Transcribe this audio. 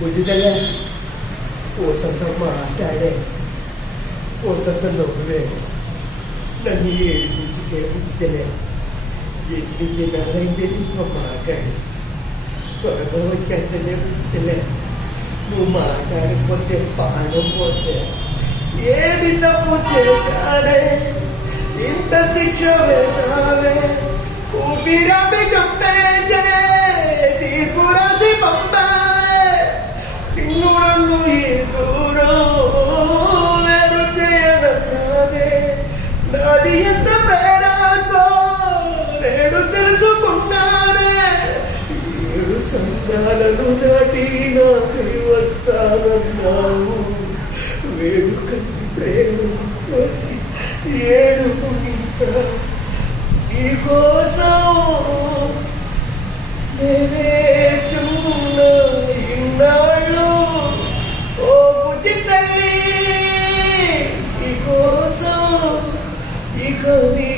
బుద్ధిదలే ఓసంత మాట్లాడే ఓసంత నవ్వులే నన్ను ఏడిపించితే బుద్ధిదలే ఎన్ని దినాలైందే నీతో మాట్లాడి త్వరగా వచ్చేస్తేనే బుద్ధిదలే నువ్వు మాట్లాడకపోతే పానం పోతే ఏమి తప్పు చేశారే ఇంత శిక్ష వేశావే ఊపిరాపి చంపేసే తీర్పు రాసి పంపావే నిన్ను నన్ను ఈ దూరం వేరు చేయనన్నాదే నాది ఎంత ప్రేరాసో నేడు తెలుసుకున్నానే 7 సంద్రాలను దాటి నాకై వస్తానన్నావు వేడుకని ప్రేమ కోసి ఏడుకుంటా నీకోసం నేవేచున్న ఇన్నాళ్ళు ఓ బుజ్జి తల్లి నీకోసం ఇక నీ